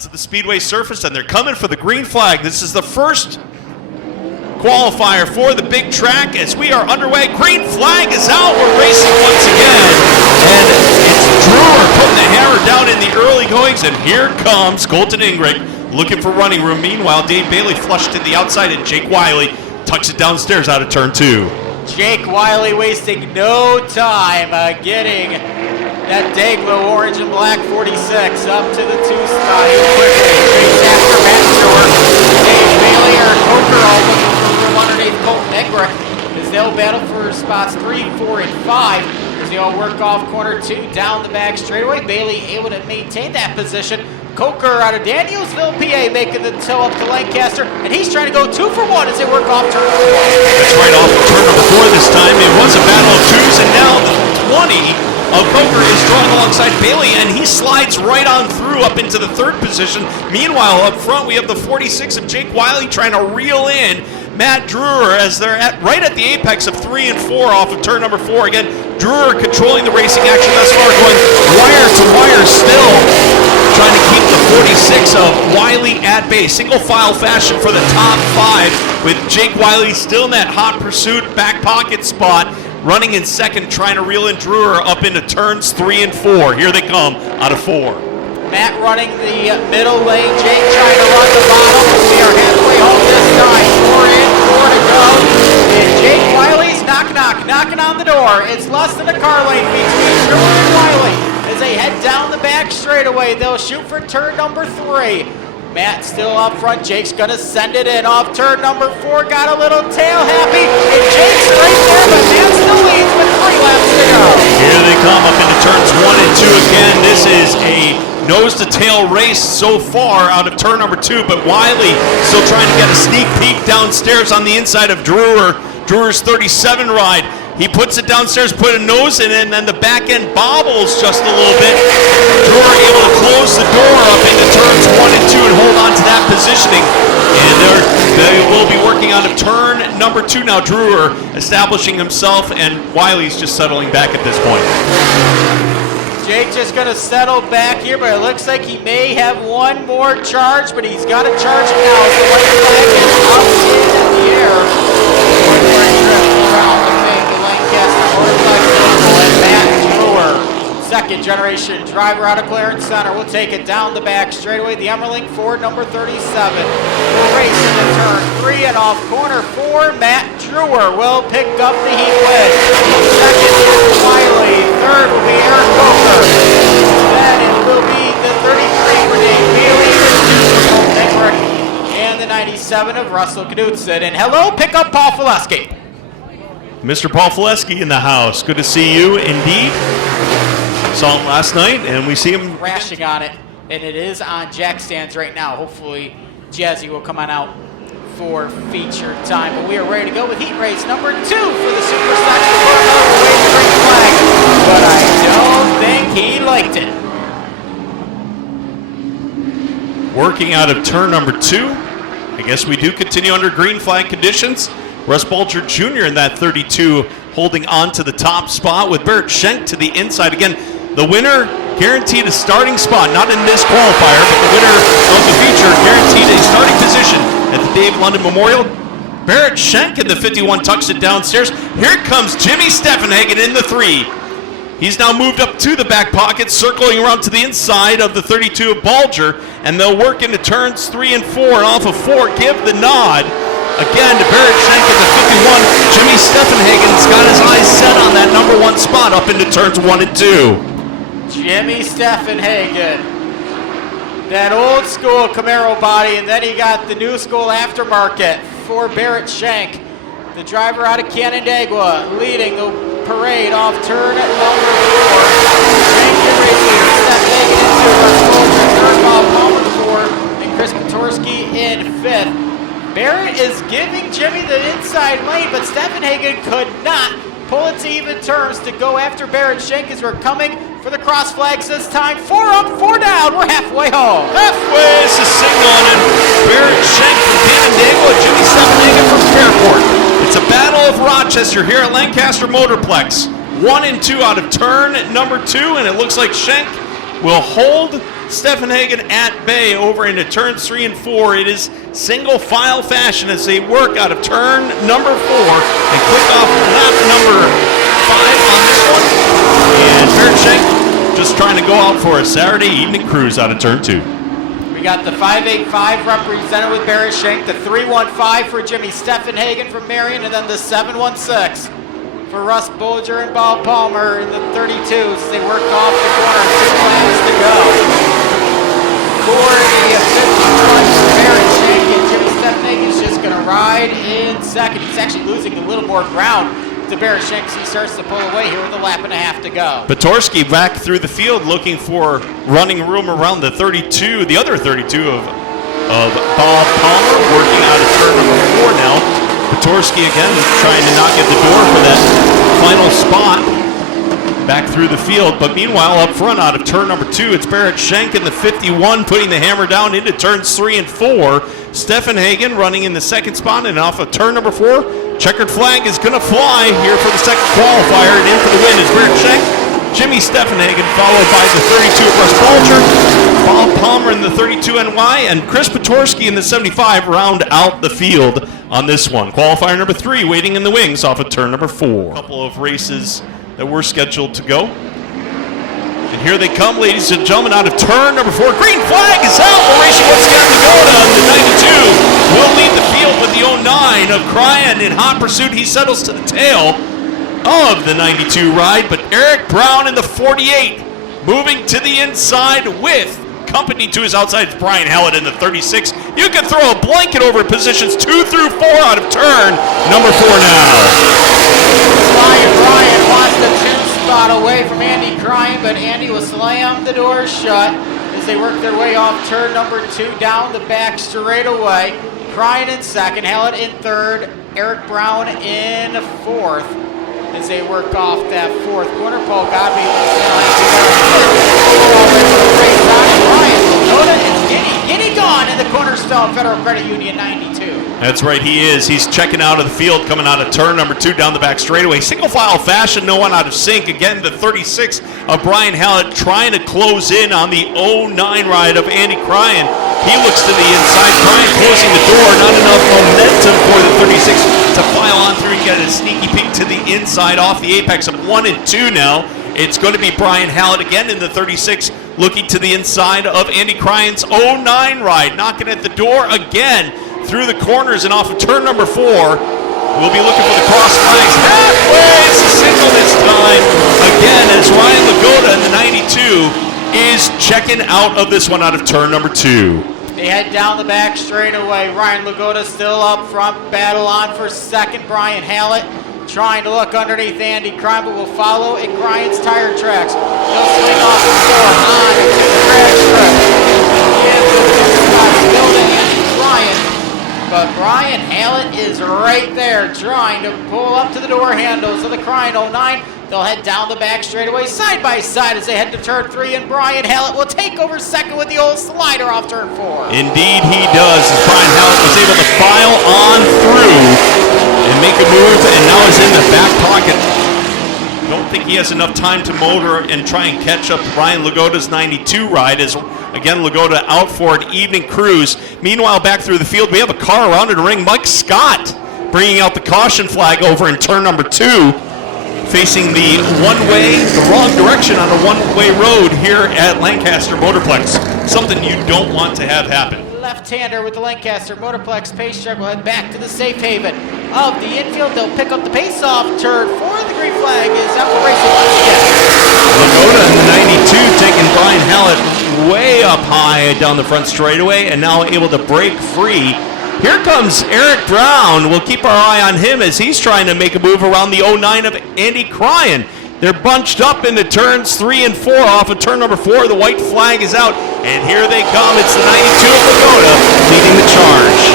onto the speedway surface, and they're coming for the green flag. This is the first qualifier for the big track as we are underway. Green flag is out. We're racing once again. And it's Drewer putting the hammer down in the early goings, and here comes Colton Ingrid looking for running room. Meanwhile, Dave Bailey flushed to the outside, and Jake Wiley tucks it downstairs out of turn 2. Jake Wiley wasting no time getting that Dayglow orange and black 46 up to the 2 spot quickly. Chase after Matt Stewart. Dave Bailey or Coker all looking for underneath Colton Ingrid as they'll battle for spots 3, 4, and 5 as they all work off corner 2 down the back straightaway. Bailey able to maintain that position. Coker out of Danielsville, PA, making the tow up to Lancaster, and he's trying to go 2 for 1 as they work off turn 4. That's right off of turn number 4 this time. It was a battle of 2s, and now the 20 of Coker is drawn alongside Bailey, and he slides right on through up into the 3rd position. Meanwhile, up front, we have the 46 of Jake Wiley trying to reel in Matt Drewer as they're right at the apex of 3 and 4 off of turn number 4. Again, Drewer controlling the racing action thus far, going wire to wire still, trying to keep the 46 of Wiley at bay. Single file fashion for the top 5 with Jake Wiley still in that hot pursuit back pocket spot, running in 2nd, trying to reel in Drewer up into turns 3 and 4. Here they come out of 4. Matt running the middle lane, Jake trying to run the bottom. We are halfway home this time. 4 in, 4 to go. And Jake Wiley's knocking on the door. It's less than a car length between Drewer and Wiley as they head down the back straightaway. They'll shoot for turn number 3. Matt still up front. Jake's gonna send it in off turn number 4. Got a little tail happy, and Jake's right there, but Matt still leads with 3 laps to go. Here they come up into turns 1 and 2 again. This is a nose-to-tail race so far out of turn number 2, but Wiley still trying to get a sneak peek downstairs on the inside of Drewer. Drewer's 37 ride. He puts it downstairs, put a nose in it, and then the back end bobbles just a little bit. Drewer able to close the door up into turns 1 and 2 and hold on to that positioning. And they will be working out of turn number 2 now. Drewer establishing himself, and Wiley's just settling back at this point. Jake just gonna settle back here, but it looks like he may have one more charge, but he's got to charge it now. The white flag is up in the air. Around the thing, the Lancaster Motorplex and Matt Drewer, 2nd generation driver out of Clarence Center, will take it down the back straightaway. The Emmerling Ford number 37 will race into turn 3, and off corner 4, Matt Drewer will pick up the heat win. 2nd is Wiley, 3rd will be Eric Coker. Then it will be the 33 for Dave Bailey, and the 97 of Russell Knudsen. And hello, pickup Paul Fileski. Mr. Paul Fileski in the house. Good to see you indeed. Saw him last night, and we see him crashing on it, and it is on jack stands right now. Hopefully, Jazzy will come on out for feature time. But we are ready to go with heat race number 2 for the Super Section. Green flag, but I don't think he liked it. Working out of turn number 2. I guess we do continue under green flag conditions. Russ Bulger Jr. in that 32 holding on to the top spot with Barrett Schenk to the inside. Again, the winner guaranteed a starting spot, not in this qualifier, but the winner of the feature guaranteed a starting position at the Dave London Memorial. Barrett Schenk in the 51 tucks it downstairs. Here comes Jimmy Steffenhagen in the 3. He's now moved up to the back pocket, circling around to the inside of the 32 of Bulger, and they'll work into turns 3 and 4, and off of 4, give the nod. Again to Barrett Schenk at the 51. Jimmy Steffenhagen's got his eyes set on that number 1 spot up into turns 1 and 2. Jimmy Steffenhagen. That old school Camaro body, and then he got the new school aftermarket for Barrett Schenk. The driver out of Canandaigua leading the parade off turn at number 4. Schenk and racing Steffenhagen into Russ Bulger, 3rd, Bob Palmer 4, and Chris Petorsky in 5th. Barrett is giving Jimmy the inside lane, but Steffenhagen could not pull it to even terms to go after Barrett Schenk as we're coming for the cross flags this time. 4 up, 4 down. We're halfway home. Halfway is the signal, and Barrett Schenk from Canandaigua, Jimmy Steffenhagen from Fairport. It's a battle of Rochester here at Lancaster Motorplex. 1 and 2 out of turn number 2, and it looks like Schenk will hold Stefan Hagen at bay over into turns 3 and 4. It is single file fashion as they work out of turn number 4 and click off lap number 5 on this one. And Barrett Schenk just trying to go out for a Saturday evening cruise out of turn 2. We got the 585 represented with Barrett Schenk, the 315 for Jimmy Stefan Hagen from Marion, and then the 716 for Russ Bolger and Bob Palmer in the 32s. They work off the corner, 2 laps to go. For the 51, Barrett Schenk and Jimmy Stefan Hagen's just going to ride in second. He's actually losing a little more ground to Barrett Schenk as he starts to pull away here with a lap and a half to go. Petorsky back through the field looking for running room around the 32, the other 32 of Bob Palmer, working out of turn number 4 now. Petorsky again trying to not get the door for that final spot back through the field. But meanwhile, up front out of turn number 2, it's Barrett Schenk in the 51 putting the hammer down into turns 3 and 4. Stefan Hagen running in the second spot, and off of turn number 4, checkered flag is going to fly here for the second qualifier, and in for the win is Barrett Schenk. Jimmy Stefan Hagen followed by the 32 of Russ Bolger, Bob Palmer in the 32 NY, and Chris Petorsky in the 75 round out the field on this one. Qualifier number 3 waiting in the wings off of turn number 4. A couple of races that were scheduled to go. And here they come, ladies and gentlemen, out of turn number 4. Green flag is out. We're racing once again to go to the 92. Will lead the field with the 09 of Cryan in hot pursuit. He settles to the tail of the 92 ride, but Eric Brown in the 48 moving to the inside with company to his outside. It's Brian Hallett in the 36. You can throw a blanket over positions 2 through 4 out of turn number 4 now. Brian wants the 2 spot away from Andy Cryan, but Andy will slam the door shut as they work their way off turn number 2 down the back straightaway. Cryan in second, Hallett in third, Eric Brown in fourth as they work off that fourth corner. Paul Godby Giddy gone in the Cornerstone Federal Credit Union 92. That's right, he is. He's checking out of the field, coming out of turn number 2 down the back straightaway. Single file fashion, no one out of sync. Again, the 36 of Brian Hallett trying to close in on the 09 ride of Andy Cryan. He looks to the inside, Cryan closing the door. Not enough momentum for the 36 to file on through and get a sneaky peek to the inside off the apex of 1 and 2 now. It's going to be Brian Hallett again in the 36, looking to the inside of Andy Cryan's 09 ride, knocking at the door again through the corners and off of turn number 4. We'll be looking for the cross flags. Halfway, it's a single this time. Again, as Ryan Lagoda in the 92 is checking out of this one out of turn number 2. They head down the back straightaway. Ryan Lagoda still up front, battle on for second. Brian Hallett trying to look underneath Andy Cryan, but will follow in Cryan's tire tracks. He'll swing off the door on to the drag strip. Still to Andy Cryan, but Brian Hallett is right there trying to pull up to the door handles of the Cryan 09. They'll head down the back straightaway side by side as they head to turn 3, and Brian Hallett will take over second with the old slider off turn 4. Indeed he does, as Brian Hallett was able to file on through and make a move, and now is in the back pocket. Don't think he has enough time to motor and try and catch up Ryan Lagoda's 92 ride, as again Lagoda out for an evening cruise. Meanwhile, back through the field, we have a car around in the ring. Mike Scott bringing out the caution flag over in turn number 2. Facing the wrong direction on a one-way road here at Lancaster Motorplex. Something you don't want to have happen. Left-hander with the Lancaster Motorplex pace check will head back to the safe haven of the infield. They'll pick up the pace off turn 4. The green flag is out for racing once again. Lagoda in the 92 taking Brian Hallett way up high down the front straightaway and now able to break free. Here comes Eric Brown. We'll keep our eye on him as he's trying to make a move around the 09 of Andy Cryan. They're bunched up into turns 3 and 4 off of turn number 4. The white flag is out, and here they come. It's the 92 of Lagoda leading the charge.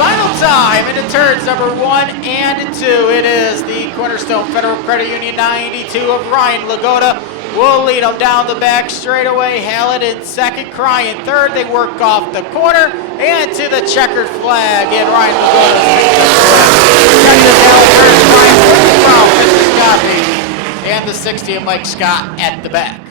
Final time into turns number 1 and 2. It is the Cornerstone Federal Credit Union 92 of Ryan Lagoda. Will lead them down the back straightaway. Hallett in second, Cryan third. They work off the corner and to the checkered flag. And Ryan Lagoda and the 60 of Mike Scott at the back.